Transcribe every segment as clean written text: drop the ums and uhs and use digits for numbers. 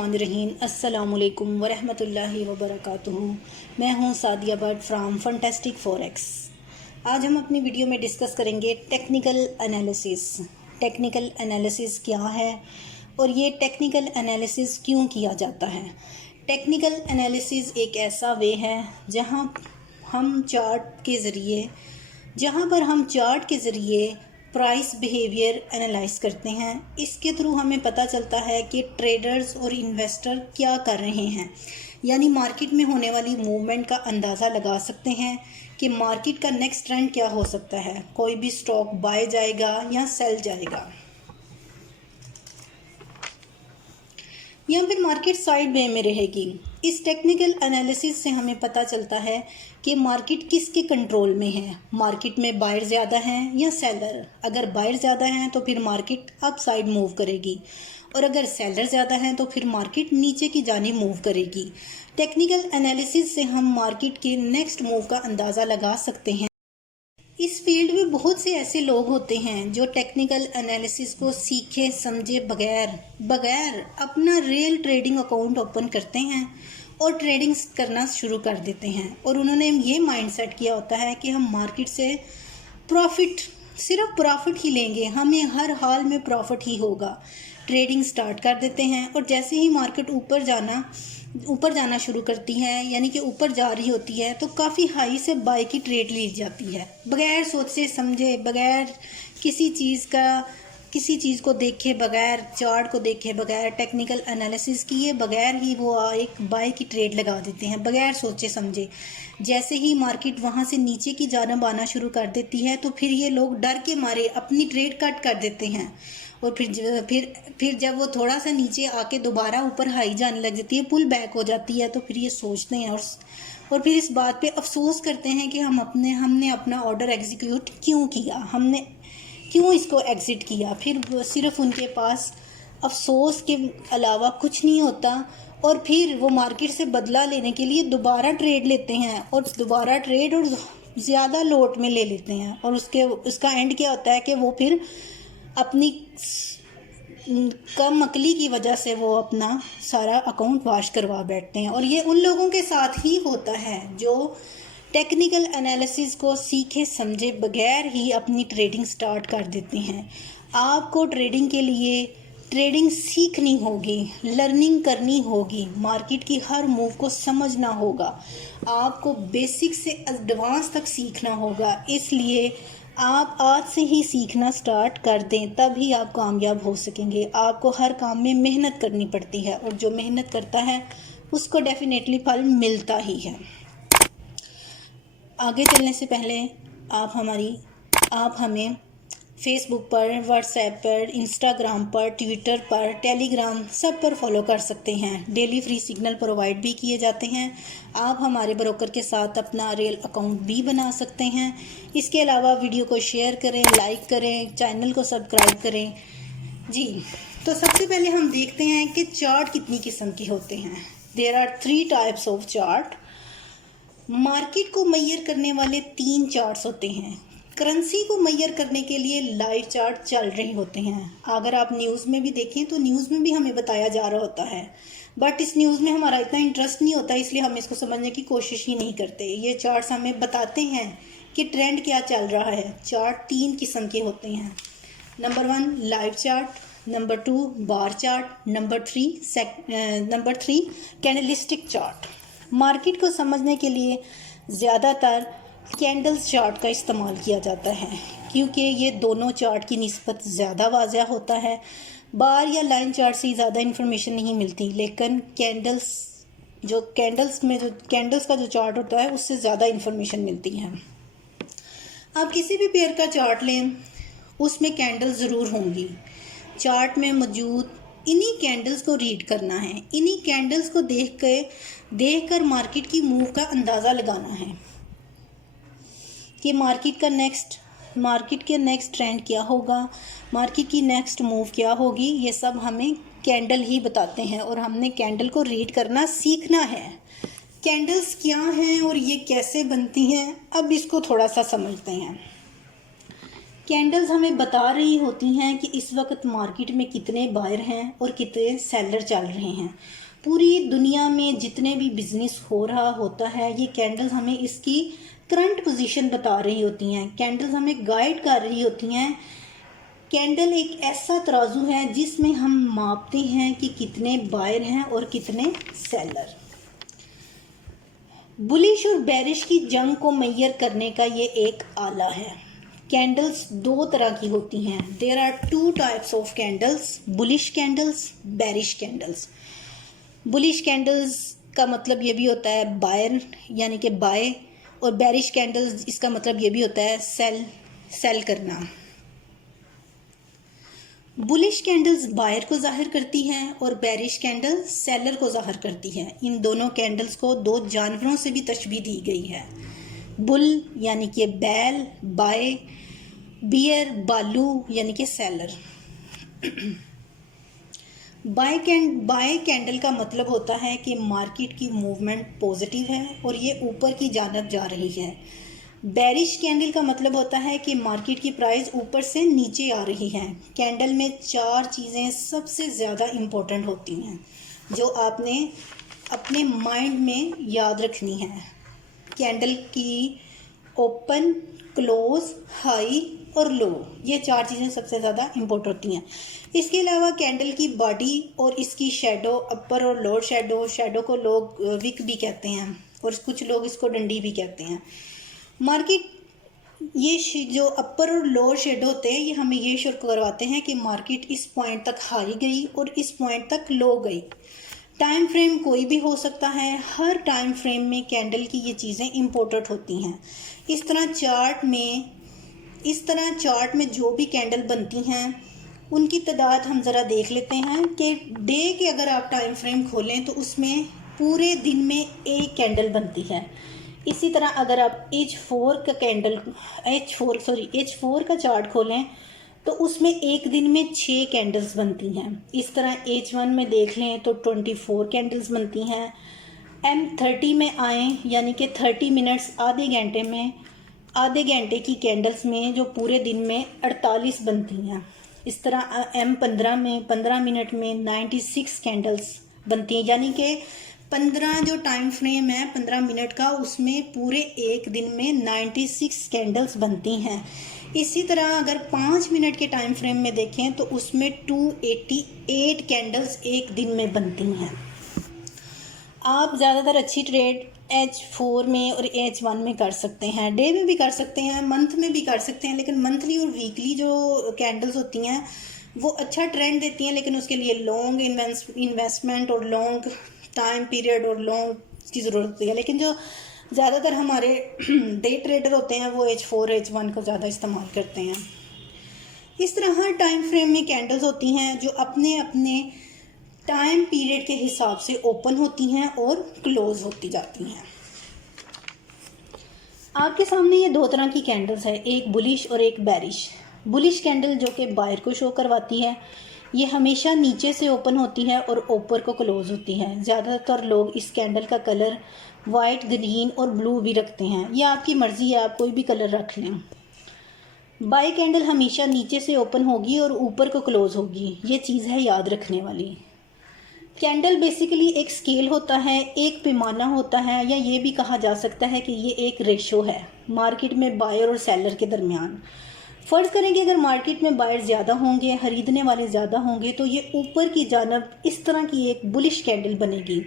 बिस्मिल्लाहिर्रहमानिर्रहीम अस्सलामुअलैकुम वरहमतुल्लाहि वबरकातुहू। मैं हूं Sadia Bhatt from fantastic forex. आज हम अपनी वीडियो में डिस्कस करेंगे टेक्निकल एनालिसिस। टेक्निकल एनालिसिस क्या है और ये टेक्निकल एनालिसिस क्यों किया जाता है। टेक्निकल एनालिसिस एक ऐसा वे है जहां हम चार्ट के ज़रिए प्राइस बिहेवियर एनालाइज करते हैं। इसके थ्रू हमें पता चलता है कि ट्रेडर्स और इन्वेस्टर क्या कर रहे हैं, यानी मार्केट में होने वाली मूवमेंट का अंदाज़ा लगा सकते हैं कि मार्केट का नेक्स्ट ट्रेंड क्या हो सकता है, कोई भी स्टॉक बाय जाएगा या सेल जाएगा या फिर मार्केट साइड वे में रहेगी। इस टेक्निकल एनालिसिस से हमें पता चलता है कि मार्केट किसके कंट्रोल में है, मार्केट में बायर ज़्यादा हैं या सेलर। अगर बायर ज़्यादा हैं तो फिर मार्केट अप साइड मूव करेगी और अगर सेलर ज़्यादा हैं तो फिर मार्केट नीचे की जानिब मूव करेगी। टेक्निकल एनालिसिस से हम मार्केट के नेक्स्ट मूव का अंदाज़ा लगा सकते हैं। इस फील्ड में बहुत से ऐसे लोग होते हैं जो टेक्निकल एनालिसिस को सीखे समझे बगैर अपना रियल ट्रेडिंग अकाउंट ओपन करते हैं और ट्रेडिंग करना शुरू कर देते हैं, और उन्होंने ये माइंडसेट किया होता है कि हम मार्केट से सिर्फ प्रॉफिट ही लेंगे, हमें हर हाल में प्रॉफिट ही होगा। ट्रेडिंग स्टार्ट कर देते हैं और जैसे ही मार्केट ऊपर जाना शुरू करती है, यानी कि ऊपर जा रही होती है, तो काफ़ी हाई से बाय की ट्रेड ली जाती है बगैर सोचे समझे, बगैर किसी चीज़ को देखे बगैर, चार्ट को देखे बगैर, टेक्निकल एनालिसिस किए बगैर ही वो एक बाय की ट्रेड लगा देते हैं बगैर सोचे समझे। जैसे ही मार्केट वहाँ से नीचे की जानब आना शुरू कर देती है तो फिर ये लोग डर के मारे अपनी ट्रेड कट कर देते हैं, और फिर जब वो थोड़ा सा नीचे आके दोबारा ऊपर हाई जाने लग जाती है, पुल बैक हो जाती है, तो फिर ये सोचते हैं और फिर इस बात पे अफसोस करते हैं कि हमने अपना ऑर्डर एग्जीक्यूट क्यों किया, हमने क्यों इसको एग्ज़िट किया। फिर सिर्फ उनके पास अफसोस के अलावा कुछ नहीं होता, और फिर वो मार्केट से बदला लेने के लिए दोबारा ट्रेड लेते हैं और ज़्यादा लोट में ले लेते हैं, और उसका एंड क्या होता है कि वो फिर अपनी कम अकली की वजह से वो अपना सारा अकाउंट वॉश करवा बैठते हैं। और ये उन लोगों के साथ ही होता है जो टेक्निकल एनालिसिस को सीखे समझे बगैर ही अपनी ट्रेडिंग स्टार्ट कर देते हैं। आपको ट्रेडिंग के लिए ट्रेडिंग सीखनी होगी, लर्निंग करनी होगी, मार्केट की हर मूव को समझना होगा, आपको बेसिक से एडवांस तक सीखना होगा। इसलिए आप आज से ही सीखना स्टार्ट कर दें, तभी आप कामयाब हो सकेंगे। आपको हर काम में मेहनत करनी पड़ती है, और जो मेहनत करता है उसको डेफिनेटली फल मिलता ही है। आगे चलने से पहले आप हमें फेसबुक पर, व्हाट्सएप पर, इंस्टाग्राम पर, ट्विटर पर, टेलीग्राम सब पर फॉलो कर सकते हैं। डेली फ्री सिग्नल प्रोवाइड भी किए जाते हैं। आप हमारे ब्रोकर के साथ अपना रियल अकाउंट भी बना सकते हैं। इसके अलावा वीडियो को शेयर करें, लाइक करें, चैनल को सब्सक्राइब करें। जी, तो सबसे पहले हम देखते हैं कि चार्ट कितनी किस्म के होते हैं। There are 3 types of chart. Market को मैयर करने वाले 3 चार्ट्स होते हैं। करेंसी को मैयर करने के लिए लाइव चार्ट चल रहे होते हैं। अगर आप न्यूज़ में भी देखें तो न्यूज़ में भी हमें बताया जा रहा होता है, बट इस न्यूज़ में हमारा इतना इंटरेस्ट नहीं होता, इसलिए हम इसको समझने की कोशिश ही नहीं करते। ये चार्ट्स हमें बताते हैं कि ट्रेंड क्या चल रहा है। चार्ट 3 किस्म के होते हैं। Number 1 live chart, number 2 bar chart, number 3 candlestick chart. Market को समझने के लिए ज़्यादातर कैंडल्स चार्ट का इस्तेमाल किया जाता है, क्योंकि ये दोनों चार्ट की निस्बत ज़्यादा वाज़ह होता है। बार या लाइन चार्ट से ज़्यादा इन्फॉर्मेशन नहीं मिलती, लेकिन कैंडल्स का जो चार्ट होता है उससे ज़्यादा इन्फॉर्मेशन मिलती है। आप किसी भी पेयर का चार्ट लें, उसमें कैंडल ज़रूर होंगी। चार्ट में मौजूद इन्हीं कैंडल्स को रीड करना है, इन्हीं कैंडल्स को देखकर मार्केट की मूव का अंदाज़ा लगाना है कि मार्केट के नेक्स्ट ट्रेंड क्या होगा, मार्केट की नेक्स्ट मूव क्या होगी। ये सब हमें कैंडल ही बताते हैं, और हमने कैंडल को रीड करना सीखना है। कैंडल्स क्या हैं और ये कैसे बनती हैं, अब इसको थोड़ा सा समझते हैं। कैंडल्स हमें बता रही होती हैं कि इस वक्त मार्केट में कितने बायर हैं और कितने सेलर चल रहे हैं। पूरी दुनिया में जितने भी बिजनेस हो रहा होता है, ये कैंडल्स हमें इसकी करंट पोजीशन बता रही होती हैं। कैंडल्स हमें गाइड कर रही होती हैं। कैंडल एक ऐसा तराजू है जिसमें हम मापते हैं कि कितने बायर हैं और कितने सेलर। बुलिश और बेरिश की जंग को मैयर करने का ये एक आला है। कैंडल्स दो तरह की होती हैं। There are two types of candles, bullish candles, bearish candles. Bullish candles का मतलब ये भी होता है बायर यानी कि बाय, और बेरिश कैंडल्स इसका मतलब ये भी होता है सेल करना। बुलिश कैंडल्स बायर को ज़ाहिर करती हैं और बेरिश कैंडल सेलर को ज़ाहिर करती है। इन दोनों कैंडल्स को दो जानवरों से भी तशबीह दी गई है। बुल यानी कि बैल, बाय, बियर बालू यानी कि सेलर। बाय कैंडल का मतलब होता है कि मार्केट की मूवमेंट पॉजिटिव है और ये ऊपर की जानब जा रही है। बेरिश कैंडल का मतलब होता है कि मार्केट की प्राइस ऊपर से नीचे आ रही है। कैंडल में चार चीज़ें सबसे ज़्यादा इम्पोर्टेंट होती हैं जो आपने अपने माइंड में याद रखनी है। कैंडल की ओपन, क्लोज, हाई और लो, ये चार चीज़ें सबसे ज़्यादा इम्पोर्टेंट होती हैं। इसके अलावा कैंडल की बॉडी और इसकी शेडो, अपर और लोअर शेडो को लोग विक भी कहते हैं और कुछ लोग इसको डंडी भी कहते हैं। मार्केट ये जो अपर और लोअर शेडो होते हैं ये हमें ये शो करवाते हैं कि मार्केट इस पॉइंट तक हाई गई और इस पॉइंट तक लो गई। टाइम फ्रेम कोई भी हो सकता है। हर टाइम फ्रेम में कैंडल की ये चीज़ें इम्पोर्टेंट होती हैं। इस तरह चार्ट में जो भी कैंडल बनती हैं उनकी तादाद हम ज़रा देख लेते हैं कि डे के अगर आप टाइम फ्रेम खोलें तो उसमें पूरे दिन में एक कैंडल बनती है। इसी तरह अगर आप H4 का चार्ट खोलें तो उसमें एक दिन में 6 कैंडल्स बनती हैं। इस तरह H1 में देख लें तो 24 कैंडल्स बनती हैं। M30 में आएँ यानी कि 30 मिनट्स, आधे घंटे की कैंडल्स में जो पूरे दिन में 48 बनती हैं। इस तरह M15 में 15 मिनट में 96 कैंडल्स बनती हैं, यानी कि 15 जो टाइम फ्रेम है 15 मिनट का, उसमें पूरे एक दिन में 96 कैंडल्स बनती हैं। इसी तरह अगर 5 मिनट के टाइम फ्रेम में देखें तो उसमें 288 कैंडल्स एक दिन में बनती हैं। आप ज़्यादातर अच्छी ट्रेड H4 में और H1 में कर सकते हैं, डे में भी कर सकते हैं, मंथ में भी कर सकते हैं, लेकिन मंथली और वीकली जो कैंडल्स होती हैं वो अच्छा ट्रेंड देती हैं, लेकिन उसके लिए लॉन्ग इन्वेस्टमेंट और लॉन्ग टाइम पीरियड और लॉन्ग की ज़रूरत होती है। लेकिन जो ज़्यादातर हमारे डे ट्रेडर होते हैं वो H4 H1 को ज़्यादा इस्तेमाल करते हैं। इस तरह हर टाइम फ्रेम में कैंडल्स होती हैं जो अपने अपने टाइम पीरियड के हिसाब से ओपन होती हैं और क्लोज होती जाती हैं। आपके सामने ये दो तरह की कैंडल्स है, एक बुलिश और एक बेरिश। बुलिश कैंडल जो कि बायर को शो करवाती है, ये हमेशा नीचे से ओपन होती है और ऊपर को क्लोज होती है। ज़्यादातर लोग इस कैंडल का कलर वाइट, ग्रीन और ब्लू भी रखते हैं, यह आपकी मर्ज़ी है, आप कोई भी कलर रख लें। बाय कैंडल हमेशा नीचे से ओपन होगी और ऊपर को क्लोज होगी, ये चीज़ है याद रखने वाली। कैंडल बेसिकली एक स्केल होता है, एक पैमाना होता है, या ये भी कहा जा सकता है कि ये एक रेशो है मार्केट में बायर और सेलर के दरमियान। फ़र्ज़ करें कि अगर मार्केट में बायर ज़्यादा होंगे, ख़रीदने वाले ज़्यादा होंगे, तो ये ऊपर की जानब इस तरह की एक बुलिश कैंडल बनेगी,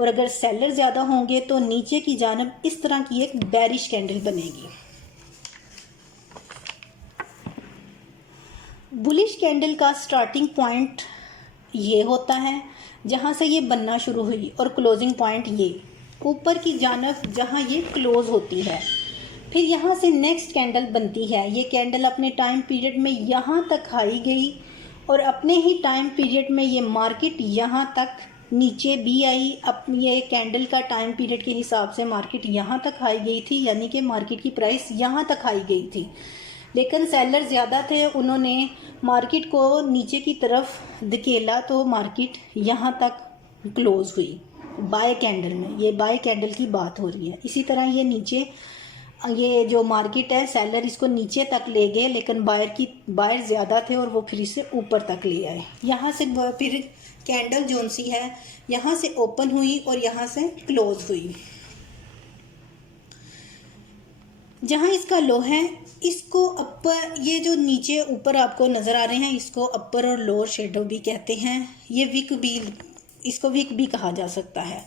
और अगर सेलर ज़्यादा होंगे तो नीचे की जानब इस तरह की एक बेरिश कैंडल बनेगी। बुलिश कैंडल का स्टार्टिंग पॉइंट ये होता है जहाँ से ये बनना शुरू हुई, और क्लोजिंग पॉइंट ये ऊपर की जानब जहाँ ये क्लोज़ होती है। फिर यहाँ से नेक्स्ट कैंडल बनती है। ये कैंडल अपने टाइम पीरियड में यहाँ तक हाई गई और अपने ही टाइम पीरियड में ये मार्केट यहाँ तक नीचे भी आई। अपनी ये कैंडल का टाइम पीरियड के हिसाब से मार्केट यहाँ तक हाई गई थी, यानी कि मार्केट की प्राइस यहाँ तक हाई गई थी, लेकिन सेलर ज़्यादा थे, उन्होंने मार्केट को नीचे की तरफ धकेला तो मार्केट यहाँ तक क्लोज़ हुई बाय कैंडल में। ये बाय कैंडल की बात हो रही है। इसी तरह ये नीचे ये जो मार्केट है सेलर इसको नीचे तक ले गए, लेकिन बायर ज़्यादा थे और वो फिर इसे ऊपर तक ले आए। यहाँ से फिर कैंडल जोन सी है यहाँ से ओपन हुई और यहाँ से क्लोज हुई। जहाँ इसका लो है इसको अपर, ये जो नीचे ऊपर आपको नज़र आ रहे हैं इसको अपर और लोअर शेडो भी कहते हैं। ये विक भी, इसको विक भी कहा जा सकता है।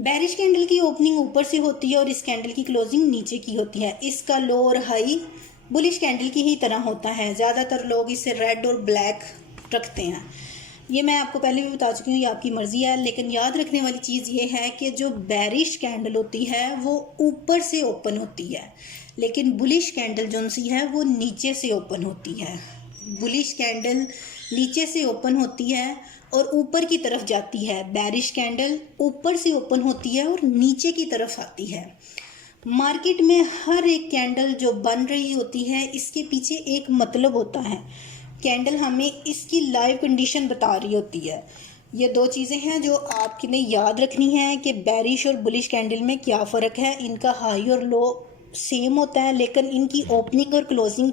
बेरिश कैंडल की ओपनिंग ऊपर से होती है और इस कैंडल की क्लोजिंग नीचे की होती है। इसका लो और हाई बुलिश कैंडल की ही तरह होता है। ज़्यादातर लोग इसे रेड और ब्लैक रखते हैं। ये मैं आपको पहले भी बता चुकी हूँ, ये आपकी मर्ज़ी है, लेकिन याद रखने वाली चीज़ ये है कि जो बेरिश कैंडल होती है वो ऊपर से ओपन होती है, लेकिन बुलिश कैंडल जो सी है वो नीचे से ओपन होती है। बुलिश कैंडल नीचे से ओपन होती है और ऊपर की तरफ जाती है। बेरिश कैंडल ऊपर से ओपन होती है और नीचे की तरफ आती है। मार्केट में हर एक कैंडल जो बन रही होती है इसके पीछे एक मतलब होता है। कैंडल हमें इसकी लाइव कंडीशन बता रही होती है। ये दो चीज़ें हैं जो आपने याद रखनी है कि बेरिश और बुलिश कैंडल में क्या फ़र्क है। इनका हाई और लो सेम होता है, लेकिन इनकी ओपनिंग और क्लोजिंग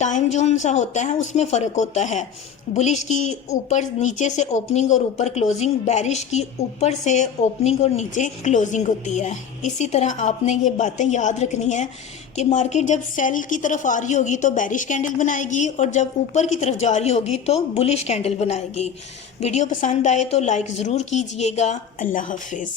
टाइम जो सा होता है उसमें फ़र्क होता है। बुलिश की ऊपर नीचे से ओपनिंग और ऊपर क्लोजिंग, बेरिश की ऊपर से ओपनिंग और नीचे क्लोजिंग होती है। इसी तरह आपने ये बातें याद रखनी है कि मार्केट जब सेल की तरफ आ रही होगी तो बेरिश कैंडल बनाएगी और जब ऊपर की तरफ जा रही होगी तो बुलिश कैंडल बनाएगी। वीडियो पसंद आए तो लाइक ज़रूर कीजिएगा। अल्लाह हाफिज़।